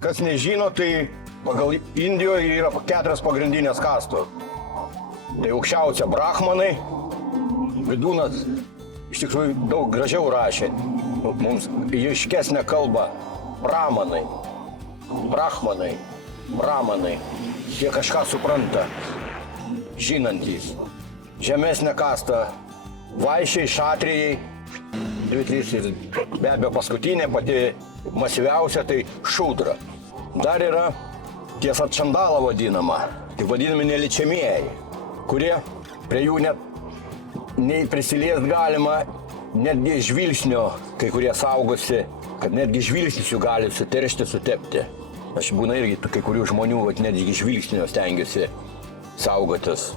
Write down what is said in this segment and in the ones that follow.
Kas nežino, tai pagal Indijoje yra 4 pagrindinės kastos. Tai aukščiausia brahmanai, Vidūnas iš tikrųjų daug gražiau rašė, mums aiškesnę kalbą. Brahmanai, jie kažką supranta, žinantys. Žemesnė kasta, vaišiai, šatrijai, 2-3 ir be abejo paskutinė, pati masyviausia, tai šudra. Dar yra tiesa čandala vadinama, tai vadinami neliečiamieji, kurie prie jų net nei prisiliest galima, netgi žvilgsnio, kai kurie saugosi, kad netgi žvilgsnis jų gali suteršti, sutepti. Aš būna irgi kai kurių žmonių, netgi žvilgsnio stengiuosi saugotis.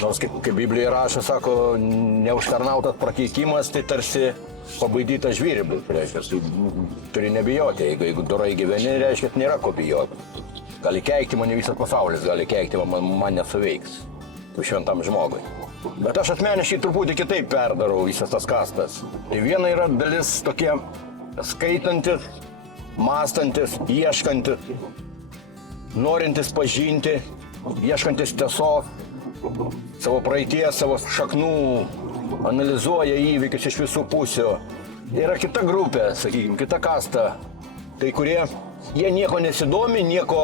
Nors kaip Biblija rašo, sako, neužtarnautas prakeikimas, tai tarsi pabaidytas žvėrybis, reiškia, turi nebijoti, jeigu dorai gyveni, reiškia, nėra ko bijoti. Gali keikti mane visas pasaulis, gali keikti, man nesuveiks, tu šventam žmogui. Bet aš asmeniškai truputį kitaip perdarau visas tas kastas. Tai viena yra dalis tokie skaitantis, mąstantis, ieškantis, norintis pažinti, ieškantis tiesos, savo praeities, savo šaknų, analizuoja įvykius iš visų pusių. Yra kita grupė, sakykime, kita kasta, tai kurie, jie nieko nesidomi, nieko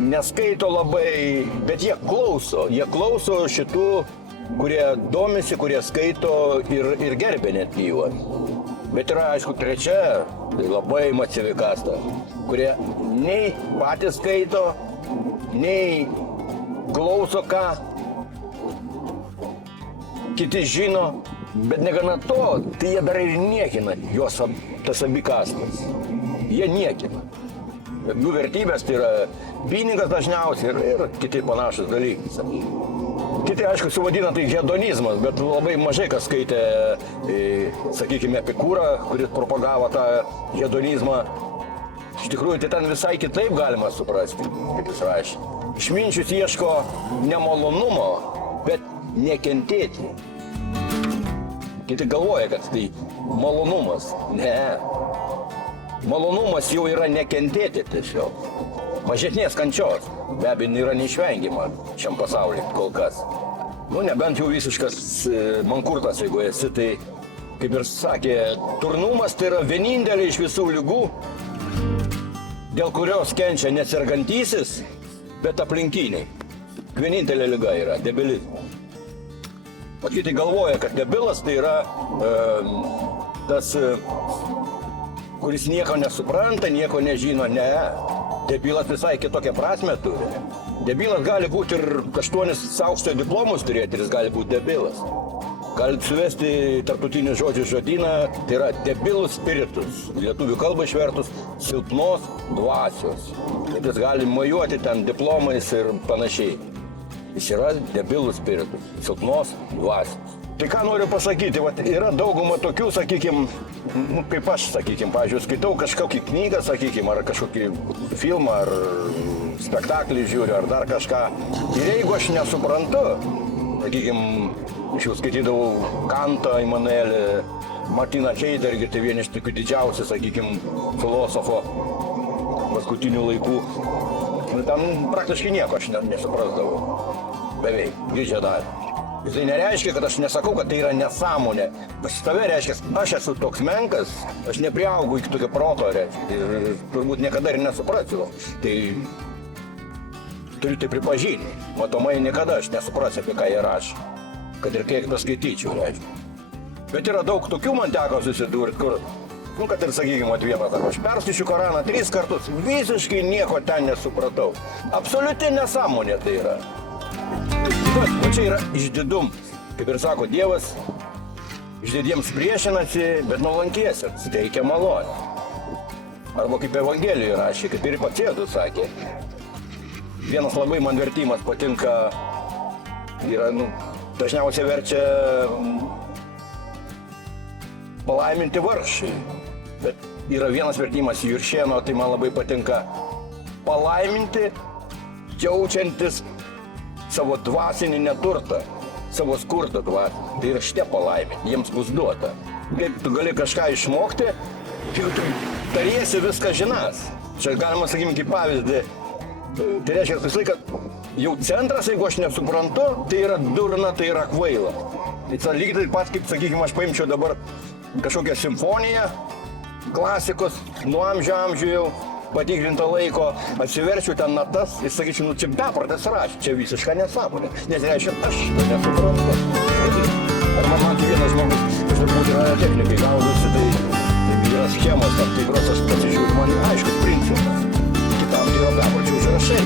neskaito labai, bet jie klauso šitų, kurie domisi, kurie skaito ir gerbė net juos. Bet yra, aišku, trečia, tai labai masyvi kasta, kurie nei patys skaito, nei klauso ką, kiti žino, bet negana to, tai jie dar ir niekina juos tas abi kastas. Jie niekina. Jų vertybės tai yra pinigas dažniausiai ir kiti panašus dalykai. Kiti, aišku, suvadina tai hedonizmas, bet labai mažai kas skaitė, sakykime, Epikūrą, kuris propagavo tą hedonizmą. Iš tikrųjų, tai ten visai kitaip galima suprasti, kaip jis rašė. Išminčius ieško nemalonumo, bet nekentėti. Kiti galvoja, kad tai malonumas. Ne. Malonumas jau yra nekentėti tiesiog. Mažesnės kančios, be abejo, yra neišvengiama šiam pasaulyje kol kas. Nebent jau visiškas mankurtas, jeigu esi, tai, kaip ir sakė, turnumas tai yra vienintelė iš visų ligų, dėl kurios kenčia nesergantysis, bet aplinkiniai. Vienintelė liga yra debilizmas. O kiti galvoja, kad debilas tai yra tas, kuris nieko nesupranta, nieko nežino. Ne. Debilas visai kitokią prasmę turi. Debilas gali būti ir 8 aukštojo diplomus turėti, ir jis gali būti debilas. Galit suvesti tarptautinį žodžių žodyną, tai yra debilus spiritus. Lietuvių kalbą išvertus silpnos dvasios. Jis gali mojuoti ten diplomais ir panašiai. Jis yra debilus spiritus, silpnos dvasios. Tai ką noriu pasakyti, yra dauguma tokių, sakykime, kaip aš, sakykime, pavyzdžiui, skaitau kažkokį knygą, sakykime, ar kažkokį filmą, ar spektaklį žiūriu, ar dar kažką. Ir jeigu aš nesuprantu, sakykime, aš jau skaitydavau Kantą, Immanuelį, Martiną Heidegerį, tai vieni iš tokių didžiausių, sakykime, filosofo paskutinių laikų. Ten praktiškai nieko aš nesuprasdavau. Beveik, didžiąją dalį. Tai nereiškia, kad aš nesakau, kad tai yra nesąmonė. Pas tave reiškia, aš esu toks menkas, aš nepriaugau iki tokio proto, reiškia. Ir turbūt niekada ir nesuprasiu. Tai turiu tai pripažinti. Matomai niekada aš nesuprasiu, apie ką jie rašo. Kad ir kiek paskaityčiau, reiškia. Bet yra daug tokių man teko susidurti, kur, kad ir sakykime, vienas, aš perskaičiu Koraną 3 kartus, visiškai nieko ten nesupratau. Absoliuti nesąmonė tai yra. O čia yra išdidumas. Kaip ir sako Dievas, išdidiems priešinasi, bet nuolankiesiems teikia malonę. Arba kaip Evangelijoje rašė, kaip ir pats Jėzus sakė. Vienas labai man vertimas patinka, yra, dažniausiai verčia palaiminti vargšai. Bet yra vienas vertimas Juršėno, tai man labai patinka palaiminti, jaučiantis savo dvasinį neturtą, savo skurdą dvasinį. Tai yra šitie palaiminti, jiems bus duota. Kaip tu gali kažką išmokti, Jau tu tariesi viską žinas. Čia galima sakyti kaip pavyzdį. Tai reiškia, visą laiką jau centras, jeigu aš nesuprantu, tai yra durna, tai yra kvaila. Tai čia lygiai taip pat, kaip sakykime, aš paimčiau dabar kažkokią simfoniją, klasikos, nuo amžių jau patikrinto laiko, atsiverčiu ten natas ir sakyčiau, nu čia bepratas rašė, čia visiška nesąmonė. Nes reiškia, aš to nesuprantu. Arba man vienas žmogus, kažkaip yra technikai gaudosi, tai yra schemos tam tikros, aš pasižiūriu, man aiškus principas. Kitam tai yra bepračių užrašai.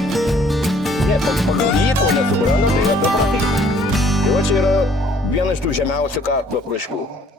Ne, pagal jį, ko nesuprantu, tai yra bepratai. Tai va čia yra viena iš tų žemiausių kaklo apraiškų.